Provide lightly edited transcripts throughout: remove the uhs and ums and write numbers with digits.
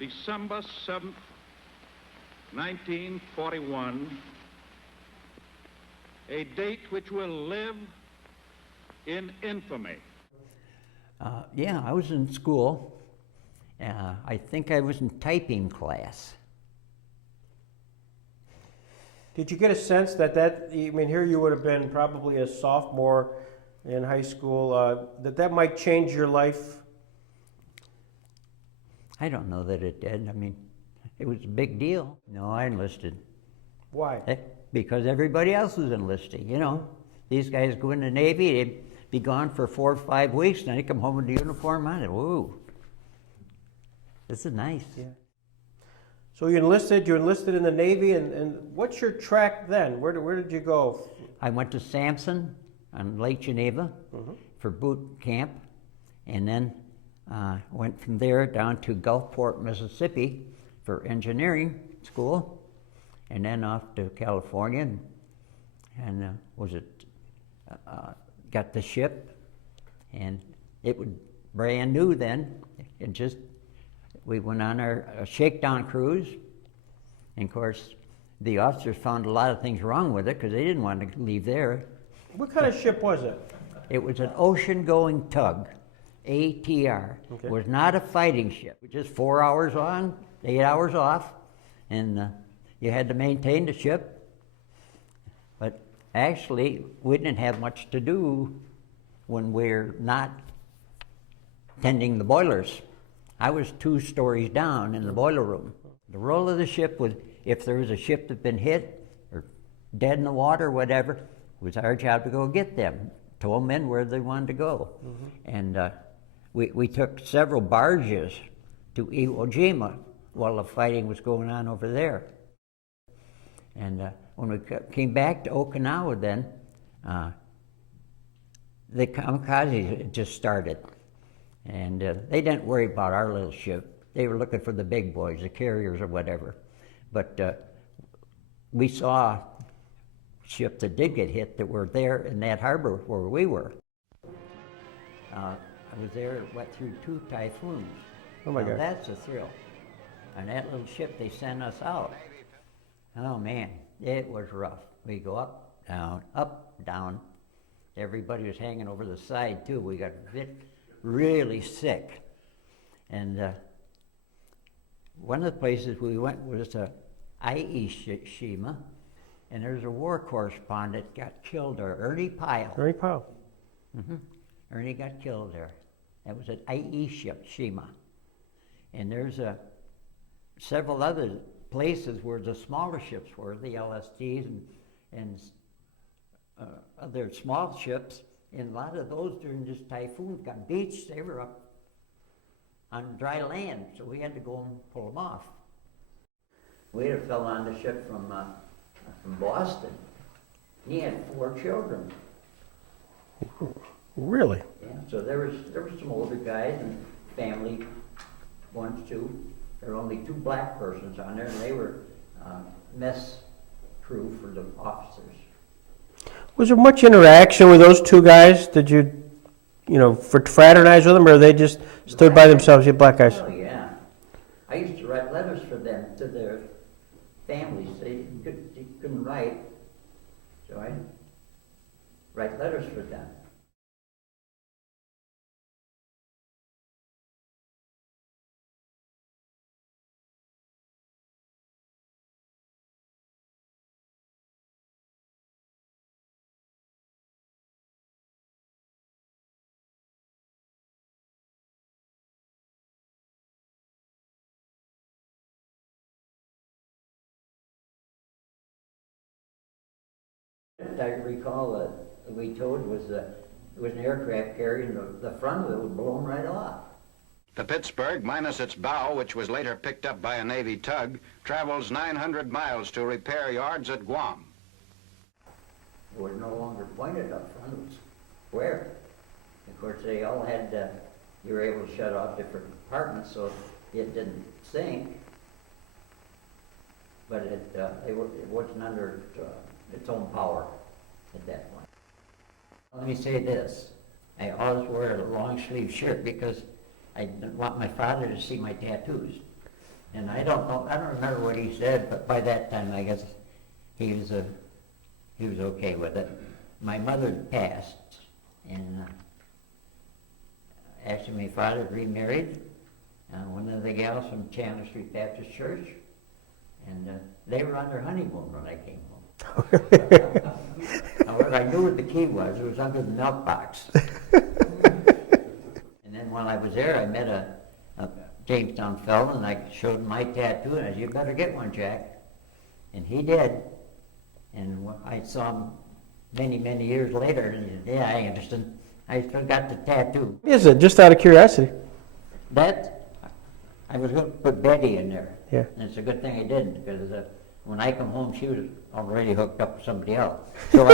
December 7th, 1941, a date which will live in infamy. Yeah, I was in school. I think I was in typing class. Did you get a sense that I mean, here you would have been probably a sophomore in high school, that might change your life? I don't know that it did. I mean, it was a big deal. No, I enlisted. Why? Because everybody else was enlisting, you know. These guys go in the Navy, they'd be gone for 4 or 5 weeks, and they come home with the uniform on it. Woo. This is nice. Yeah. So you enlisted in the Navy, and what's your track then? Where did you go? I went to Sampson on Lake Geneva for boot camp, and then went from there down to Gulfport, Mississippi for engineering school, and then off to California, and got the ship, and it was brand new then, and we went on our shakedown cruise, and of course the officers found a lot of things wrong with it because they didn't want to leave there. What kind of ship was it? It was an ocean-going tug, ATR. Okay. It was not a fighting ship. It was just 4 hours on, 8 hours off, and you had to maintain the ship. But actually, we didn't have much to do when we're not tending the boilers. I was 2 stories down in the boiler room. The role of the ship was, if there was a ship that had been hit or dead in the water or whatever, it was our job to go get them, tow them in where they wanted to go. And we took several barges to Iwo Jima while the fighting was going on over there. And when we came back to Okinawa then, the kamikazes had just started. And they didn't worry about our little ship. They were looking for the big boys, the carriers or whatever. But we saw ships that did get hit that were there in that harbor where we were. I was there, went through 2 typhoons. Oh my now, God. That's a thrill. And that little ship, they sent us out. Oh man, it was rough. We go up, down. Everybody was hanging over the side too. We got really sick. And one of the places we went was to Shima, and there's a war correspondent got killed there, Ernie Pyle. Ernie Powell. Ernie got killed there. That was at Shima. And there's several other places where the smaller ships were, the LSTs and other small ships, and a lot of those during this typhoon got beached. They were up on dry land, so we had to go and pull them off. We had a fellow on the ship from Boston. He had 4 children. Really? Yeah, so there was some older guys and family ones too. There were only 2 black persons on there, and they were mess crew for the officers. Was there much interaction with those 2 guys? Did you fraternize with them, or they just stood by themselves, you black guys? Oh yeah. I used to write letters for them, to their families. They couldn't write, so I write letters for them. I recall that we told was it was an aircraft carrier, and the front of it was blown right off. The Pittsburgh, minus its bow, which was later picked up by a Navy tug, travels 900 miles to repair yards at Guam. It was no longer pointed up front, it was square. Of course, they all had, you were able to shut off different compartments so it didn't sink, but it wasn't under its own power at that point. Let me say this, I always wear a long sleeve shirt because I didn't want my father to see my tattoos. And I don't know, I don't remember what he said, but by that time, I guess he was okay with it. My mother had passed, and actually my father remarried one of the gals from Chandler Street Baptist Church, and they were on their honeymoon when I came home. However, I knew what the key was. It was under the milk box. And then while I was there, I met a Jamestown fellow, and I showed him my tattoo, and I said, "You better get one, Jack." And he did. And I saw him many, many years later, and he said, "Yeah, Anderson, I still got the tattoo." What is it? Just out of curiosity. That, I was going to put Betty in there. Yeah. And it's a good thing I didn't, because when I come home, she was already hooked up with somebody else. So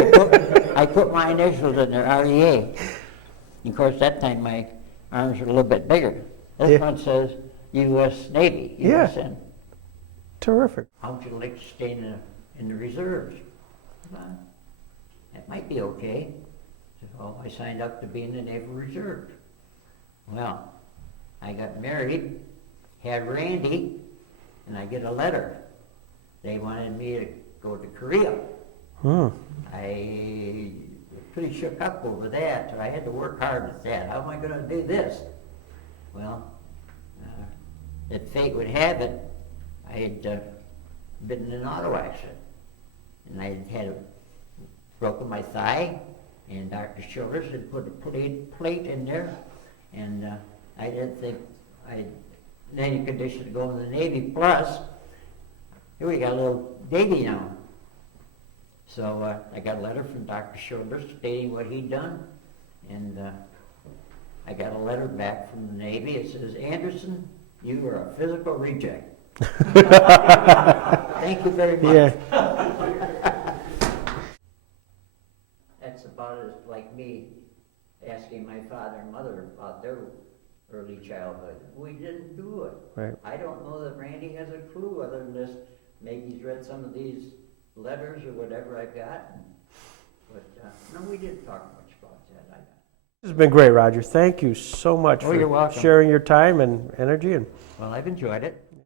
I put my initials in there, REA. And of course, that time my arms were a little bit bigger. This Yeah. one says U.S. Navy, Yeah. USN. Terrific. How would you like to stay in the reserves? That might be okay. So I signed up to be in the Naval Reserve. Well, I got married, had Randy, and I get a letter. They wanted me to go to Korea. I was pretty shook up over that, so I had to work hard at that. How am I going to do this? Well, if fate would have it, I had been in an auto accident, and I had broken my thigh, and Dr. Childers had put a plate in there, and I didn't think I'd in any condition to go in the Navy. Plus, here we got a little baby now. So I got a letter from Dr. Childers stating what he'd done, and I got a letter back from the Navy. It says, "Anderson, you are a physical reject." Thank you very much. Yeah. That's about as like me asking my father and mother about their early childhood. We didn't do it. Right. I don't know that Randy has a clue other than this. Maybe he's read some of these letters or whatever I've got. But no, we didn't talk much about that. This has been great, Roger. Thank you so much Oh, you're for welcome. sharing your time and energy. And Well, I've enjoyed it.